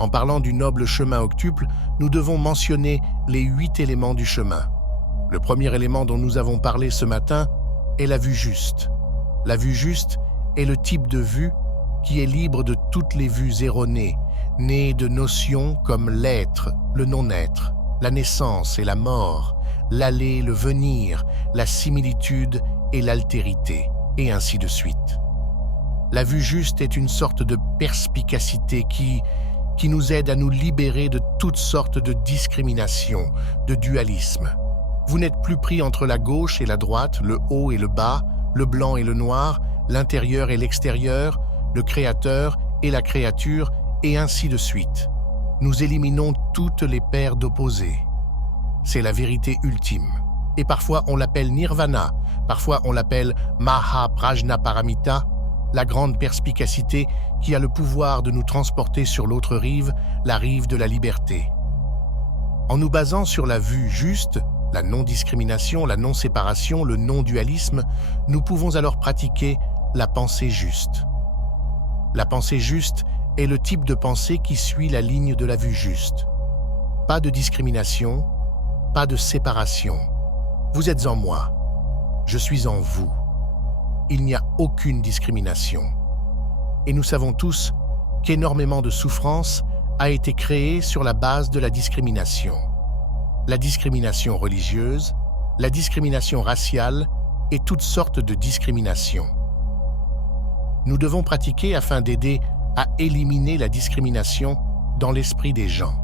En parlant du noble chemin octuple, nous devons mentionner les 8 éléments du chemin. Le premier élément dont nous avons parlé ce matin est la vue juste. La vue juste est le type de vue qui est libre de toutes les vues erronées, nées de notions comme l'être, le non-être, la naissance et la mort, l'aller, le venir, la similitude et l'altérité, et ainsi de suite. La vue juste est une sorte de perspicacité qui nous aide à nous libérer de toutes sortes de discriminations, de dualisme. Vous n'êtes plus pris entre la gauche et la droite, le haut et le bas, le blanc et le noir, l'intérieur et l'extérieur, le créateur et la créature, et ainsi de suite. Nous éliminons toutes les paires d'opposés. C'est la vérité ultime. Et parfois on l'appelle nirvana, parfois on l'appelle Mahaprajnaparamita, la grande perspicacité qui a le pouvoir de nous transporter sur l'autre rive, la rive de la liberté. En nous basant sur la vue juste, la non-discrimination, la non-séparation, le non-dualisme, nous pouvons alors pratiquer la pensée juste. La pensée juste est le type de pensée qui suit la ligne de la vue juste. Pas de discrimination, pas de séparation. Vous êtes en moi, je suis en vous. Il n'y a aucune discrimination. Et nous savons tous qu'énormément de souffrance a été créée sur la base de la discrimination. La discrimination religieuse, la discrimination raciale et toutes sortes de discriminations. Nous devons pratiquer afin d'aider à éliminer la discrimination dans l'esprit des gens.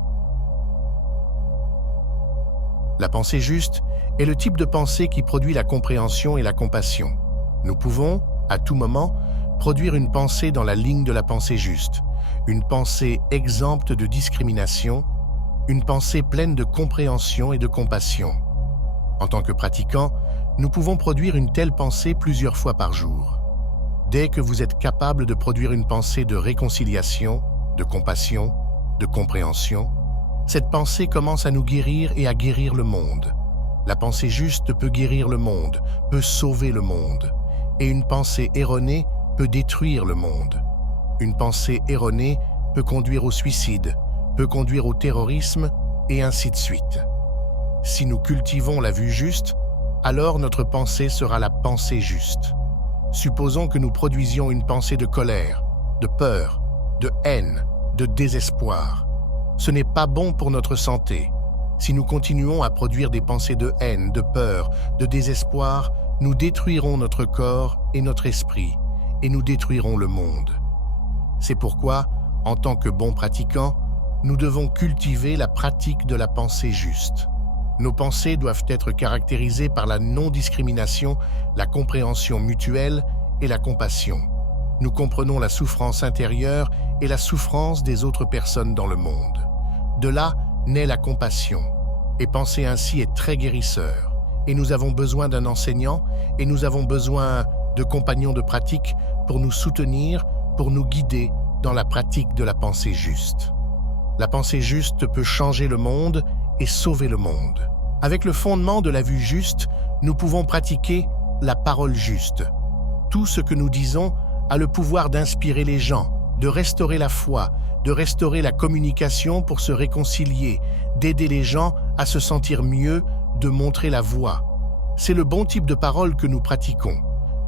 La pensée juste est le type de pensée qui produit la compréhension et la compassion. Nous pouvons, à tout moment, produire une pensée dans la ligne de la pensée juste, une pensée exempte de discrimination, une pensée pleine de compréhension et de compassion. En tant que pratiquants, nous pouvons produire une telle pensée plusieurs fois par jour. Dès que vous êtes capable de produire une pensée de réconciliation, de compassion, de compréhension, cette pensée commence à nous guérir et à guérir le monde. La pensée juste peut guérir le monde, peut sauver le monde. Et une pensée erronée peut détruire le monde. Une pensée erronée peut conduire au suicide, peut conduire au terrorisme, et ainsi de suite. Si nous cultivons la vue juste, alors notre pensée sera la pensée juste. Supposons que nous produisions une pensée de colère, de peur, de haine, de désespoir. Ce n'est pas bon pour notre santé. Si nous continuons à produire des pensées de haine, de peur, de désespoir, nous détruirons notre corps et notre esprit, et nous détruirons le monde. C'est pourquoi, en tant que bons pratiquants, nous devons cultiver la pratique de la pensée juste. Nos pensées doivent être caractérisées par la non-discrimination, la compréhension mutuelle et la compassion. Nous comprenons la souffrance intérieure et la souffrance des autres personnes dans le monde. De là naît la compassion. Et penser ainsi est très guérisseur. Et nous avons besoin d'un enseignant et nous avons besoin de compagnons de pratique pour nous soutenir, pour nous guider dans la pratique de la pensée juste. La pensée juste peut changer le monde et sauver le monde. Avec le fondement de la vue juste, nous pouvons pratiquer la parole juste. Tout ce que nous disons a le pouvoir d'inspirer les gens, de restaurer la foi, de restaurer la communication pour se réconcilier, d'aider les gens à se sentir mieux, de montrer la voie. C'est le bon type de parole que nous pratiquons.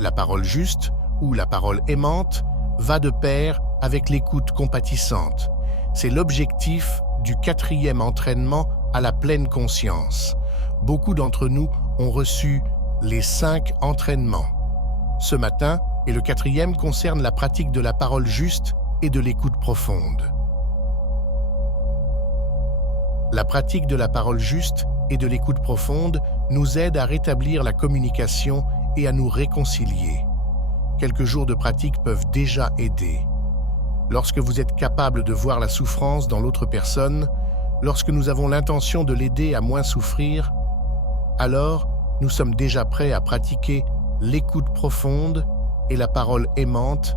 La parole juste, ou la parole aimante, va de pair avec l'écoute compatissante. C'est l'objectif du 4e entraînement à la pleine conscience. Beaucoup d'entre nous ont reçu les 5 entraînements. Ce matin, et le 4e concerne la pratique de la parole juste et de l'écoute profonde. La pratique de la parole juste et de l'écoute profonde nous aide à rétablir la communication et à nous réconcilier. Quelques jours de pratique peuvent déjà aider. Lorsque vous êtes capable de voir la souffrance dans l'autre personne, lorsque nous avons l'intention de l'aider à moins souffrir, alors nous sommes déjà prêts à pratiquer l'écoute profonde et la parole aimante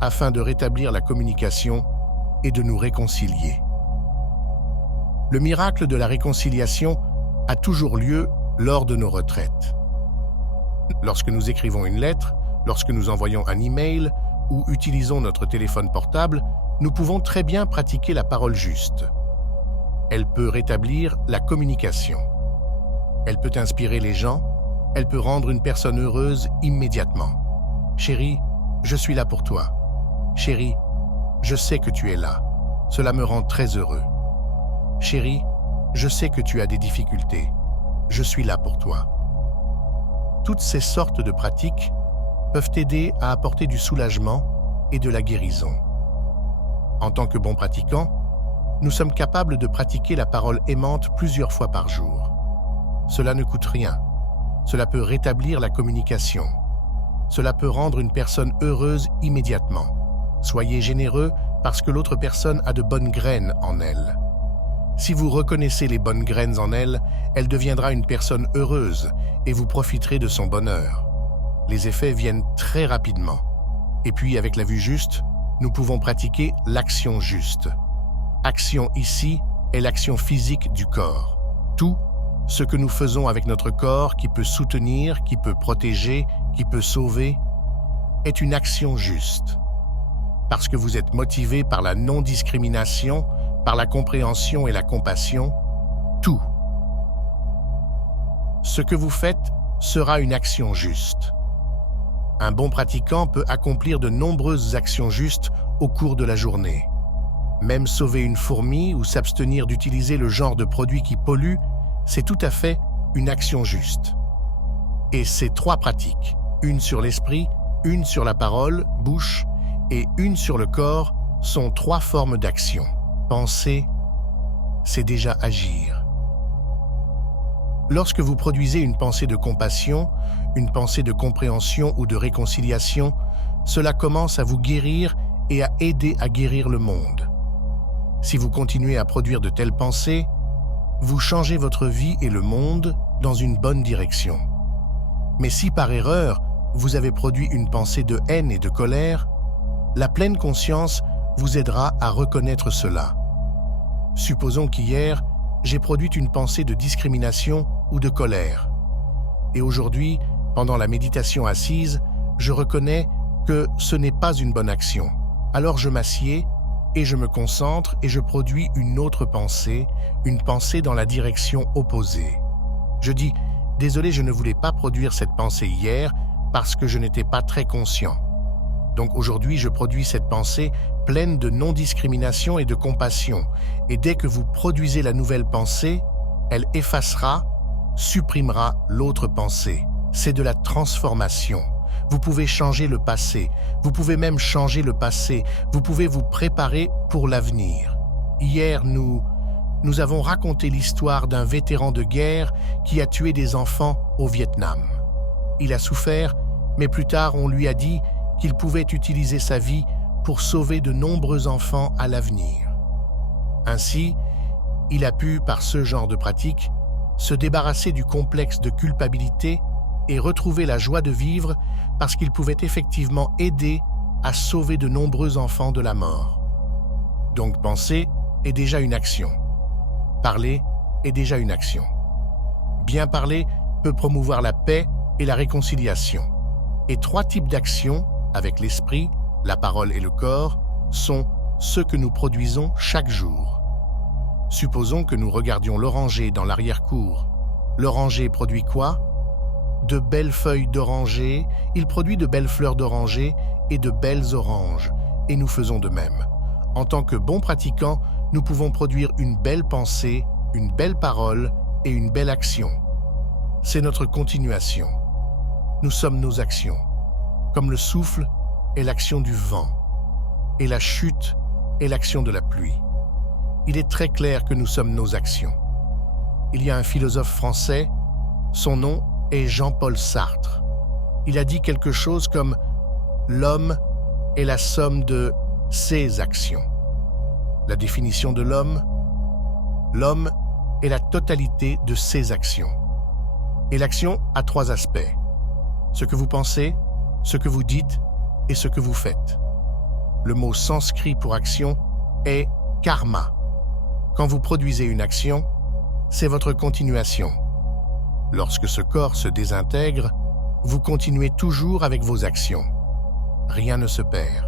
afin de rétablir la communication et de nous réconcilier. Le miracle de la réconciliation a toujours lieu lors de nos retraites. Lorsque nous écrivons une lettre, lorsque nous envoyons un email ou utilisons notre téléphone portable, nous pouvons très bien pratiquer la parole juste. Elle peut rétablir la communication. Elle peut inspirer les gens. Elle peut rendre une personne heureuse immédiatement. Chérie, je suis là pour toi. Chérie, je sais que tu es là. Cela me rend très heureux. Chérie, je sais que tu as des difficultés. Je suis là pour toi. Toutes ces sortes de pratiques peuvent aider à apporter du soulagement et de la guérison. En tant que bons pratiquants, nous sommes capables de pratiquer la parole aimante plusieurs fois par jour. Cela ne coûte rien. Cela peut rétablir la communication. Cela peut rendre une personne heureuse immédiatement. Soyez généreux parce que l'autre personne a de bonnes graines en elle. Si vous reconnaissez les bonnes graines en elle, elle deviendra une personne heureuse et vous profiterez de son bonheur. Les effets viennent très rapidement. Et puis, avec la vue juste, nous pouvons pratiquer l'action juste. Action ici est l'action physique du corps. Tout ce que nous faisons avec notre corps qui peut soutenir, qui peut protéger, qui peut sauver, est une action juste. Parce que vous êtes motivé par la non-discrimination, par la compréhension et la compassion, tout ce que vous faites sera une action juste. Un bon pratiquant peut accomplir de nombreuses actions justes au cours de la journée. Même sauver une fourmi ou s'abstenir d'utiliser le genre de produit qui pollue, c'est tout à fait une action juste. Et ces trois pratiques, une sur l'esprit, une sur la parole, bouche, et une sur le corps, sont trois formes d'action. Penser, c'est déjà agir. Lorsque vous produisez une pensée de compassion, une pensée de compréhension ou de réconciliation, cela commence à vous guérir et à aider à guérir le monde. Si vous continuez à produire de telles pensées, vous changez votre vie et le monde dans une bonne direction. Mais si par erreur, vous avez produit une pensée de haine et de colère, la pleine conscience vous aidera à reconnaître cela. Supposons qu'hier, j'ai produit une pensée de discrimination ou de colère. Et aujourd'hui, pendant la méditation assise, je reconnais que ce n'est pas une bonne action. Alors je m'assieds et je me concentre et je produis une autre pensée, une pensée dans la direction opposée. Je dis « Désolé, je ne voulais pas produire cette pensée hier parce que je n'étais pas très conscient. » Donc aujourd'hui, je produis cette pensée pleine de non-discrimination et de compassion. Et dès que vous produisez la nouvelle pensée, elle effacera, supprimera l'autre pensée. C'est de la transformation. Vous pouvez changer le passé. Vous pouvez même changer le passé. Vous pouvez vous préparer pour l'avenir. Hier, nous avons raconté l'histoire d'un vétéran de guerre qui a tué des enfants au Vietnam. Il a souffert, mais plus tard, on lui a dit qu'il pouvait utiliser sa vie pour sauver de nombreux enfants à l'avenir. Ainsi, il a pu, par ce genre de pratique, se débarrasser du complexe de culpabilité et retrouver la joie de vivre parce qu'il pouvait effectivement aider à sauver de nombreux enfants de la mort. Donc penser est déjà une action. Parler est déjà une action. Bien parler peut promouvoir la paix et la réconciliation. Et trois types d'actions, avec l'esprit, la parole et le corps, sont ceux que nous produisons chaque jour. Supposons que nous regardions l'oranger dans l'arrière-cour. L'oranger produit quoi? De belles feuilles d'oranger, il produit de belles fleurs d'oranger et de belles oranges, et nous faisons de même. En tant que bons pratiquants, nous pouvons produire une belle pensée, une belle parole et une belle action. C'est notre continuation. Nous sommes nos actions. Comme le souffle est l'action du vent, et la chute est l'action de la pluie. Il est très clair que nous sommes nos actions. Il y a un philosophe français, son nom est Jean-Paul Sartre. Il a dit quelque chose comme « L'homme est la somme de ses actions ». La définition de l'homme est la totalité de ses actions. Et l'action a trois aspects. Ce que vous pensez, ce que vous dites et ce que vous faites. Le mot sanskrit pour action est karma. Quand vous produisez une action, c'est votre continuation. Lorsque ce corps se désintègre, vous continuez toujours avec vos actions. Rien ne se perd.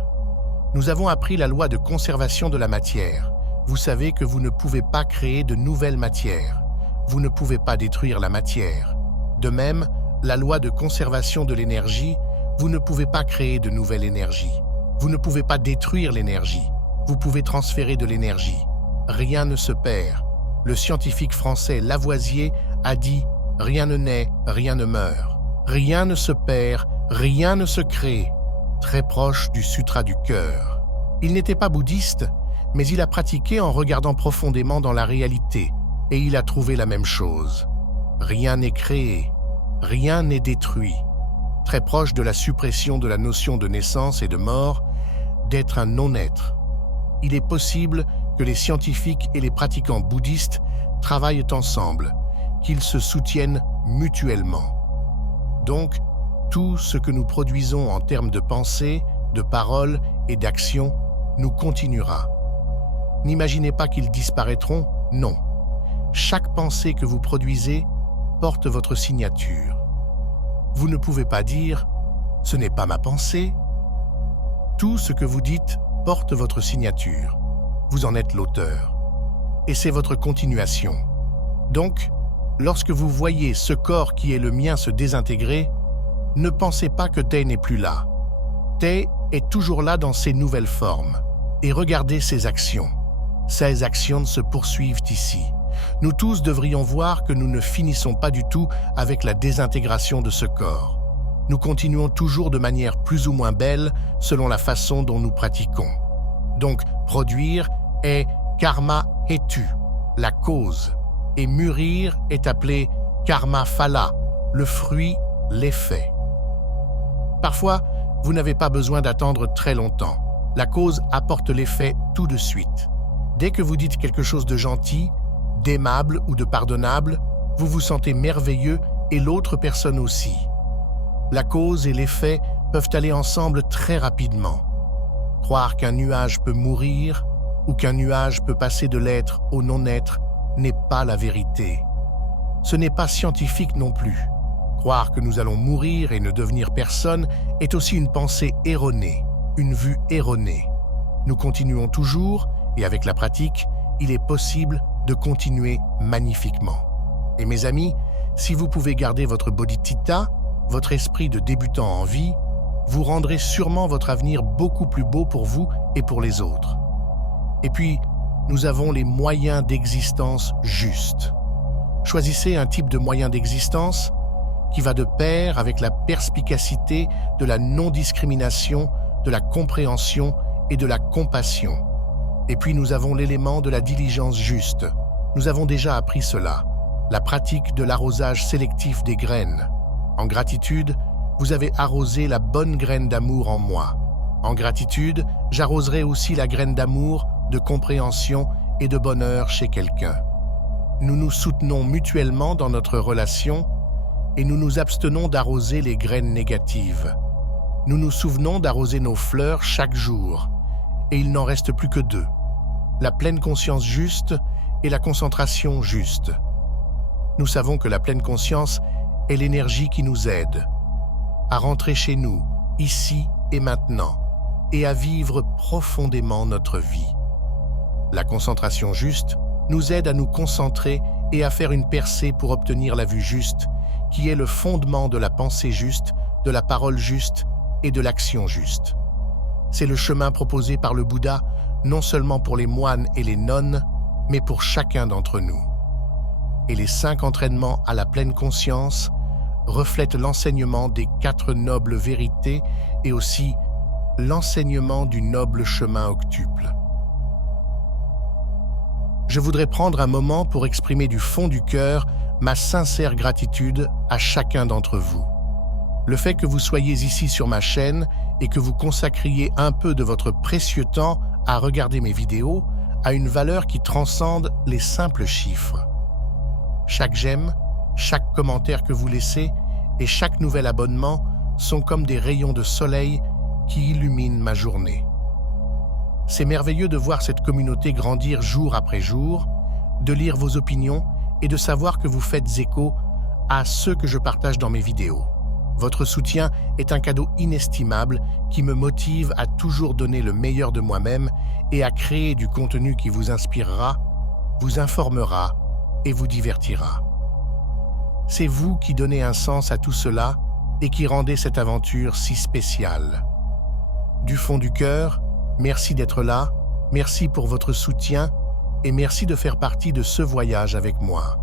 Nous avons appris la loi de conservation de la matière. Vous savez que vous ne pouvez pas créer de nouvelles matières. Vous ne pouvez pas détruire la matière. De même, la loi de conservation de l'énergie, vous ne pouvez pas créer de nouvelle énergie. Vous ne pouvez pas détruire l'énergie. Vous pouvez transférer de l'énergie. Rien ne se perd. Le scientifique français Lavoisier a dit « Rien ne naît, rien ne meurt. Rien ne se perd, rien ne se crée », très proche du Sutra du cœur. Il n'était pas bouddhiste, mais il a pratiqué en regardant profondément dans la réalité, et il a trouvé la même chose. Rien n'est créé, rien n'est détruit. Très proche de la suppression de la notion de naissance et de mort, d'être un non-être. Il est possible que les scientifiques et les pratiquants bouddhistes travaillent ensemble, qu'ils se soutiennent mutuellement. Donc, tout ce que nous produisons en termes de pensée, de parole et d'action nous continuera. N'imaginez pas qu'ils disparaîtront, non. Chaque pensée que vous produisez porte votre signature. Vous ne pouvez pas dire « ce n'est pas ma pensée ». Tout ce que vous dites porte votre signature. Vous en êtes l'auteur. Et c'est votre continuation. Donc, lorsque vous voyez ce corps qui est le mien se désintégrer, ne pensez pas que Tay n'est plus là. Tay est toujours là dans ses nouvelles formes. Et regardez ses actions. Ces actions se poursuivent ici. Nous tous devrions voir que nous ne finissons pas du tout avec la désintégration de ce corps. Nous continuons toujours de manière plus ou moins belle selon la façon dont nous pratiquons. Donc, produire est karma hetu, la cause, et mûrir est appelé karma phala, le fruit, l'effet. Parfois, vous n'avez pas besoin d'attendre très longtemps. La cause apporte l'effet tout de suite. Dès que vous dites quelque chose de gentil, d'aimable ou de pardonnable, vous vous sentez merveilleux et l'autre personne aussi. La cause et l'effet peuvent aller ensemble très rapidement. Croire qu'un nuage peut mourir ou qu'un nuage peut passer de l'être au non-être n'est pas la vérité. Ce n'est pas scientifique non plus. Croire que nous allons mourir et ne devenir personne est aussi une pensée erronée, une vue erronée. Nous continuons toujours, et avec la pratique, il est possible de continuer magnifiquement. Et mes amis, si vous pouvez garder votre bodhicitta, votre esprit de débutant en vie, vous rendrez sûrement votre avenir beaucoup plus beau pour vous et pour les autres. Et puis, nous avons les moyens d'existence justes. Choisissez un type de moyen d'existence qui va de pair avec la perspicacité de la non-discrimination, de la compréhension et de la compassion. Et puis nous avons l'élément de la diligence juste. Nous avons déjà appris cela, la pratique de l'arrosage sélectif des graines. En gratitude, vous avez arrosé la bonne graine d'amour en moi. En gratitude, j'arroserai aussi la graine d'amour, de compréhension et de bonheur chez quelqu'un. Nous nous soutenons mutuellement dans notre relation et nous nous abstenons d'arroser les graines négatives. Nous nous souvenons d'arroser nos fleurs chaque jour et il n'en reste plus que 2. La pleine conscience juste et la concentration juste. Nous savons que la pleine conscience est l'énergie qui nous aide à rentrer chez nous, ici et maintenant, et à vivre profondément notre vie. La concentration juste nous aide à nous concentrer et à faire une percée pour obtenir la vue juste, qui est le fondement de la pensée juste, de la parole juste et de l'action juste. C'est le chemin proposé par le Bouddha, non seulement pour les moines et les nonnes, mais pour chacun d'entre nous. Et les 5 entraînements à la pleine conscience reflètent l'enseignement des 4 nobles vérités et aussi l'enseignement du noble chemin octuple. Je voudrais prendre un moment pour exprimer du fond du cœur ma sincère gratitude à chacun d'entre vous. Le fait que vous soyez ici sur ma chaîne et que vous consacriez un peu de votre précieux temps à regarder mes vidéos a une valeur qui transcende les simples chiffres. Chaque j'aime, chaque commentaire que vous laissez et chaque nouvel abonnement sont comme des rayons de soleil qui illuminent ma journée. C'est merveilleux de voir cette communauté grandir jour après jour, de lire vos opinions et de savoir que vous faites écho à ceux que je partage dans mes vidéos. Votre soutien est un cadeau inestimable qui me motive à toujours donner le meilleur de moi-même et à créer du contenu qui vous inspirera, vous informera et vous divertira. C'est vous qui donnez un sens à tout cela et qui rendez cette aventure si spéciale. Du fond du cœur, merci d'être là, merci pour votre soutien et merci de faire partie de ce voyage avec moi.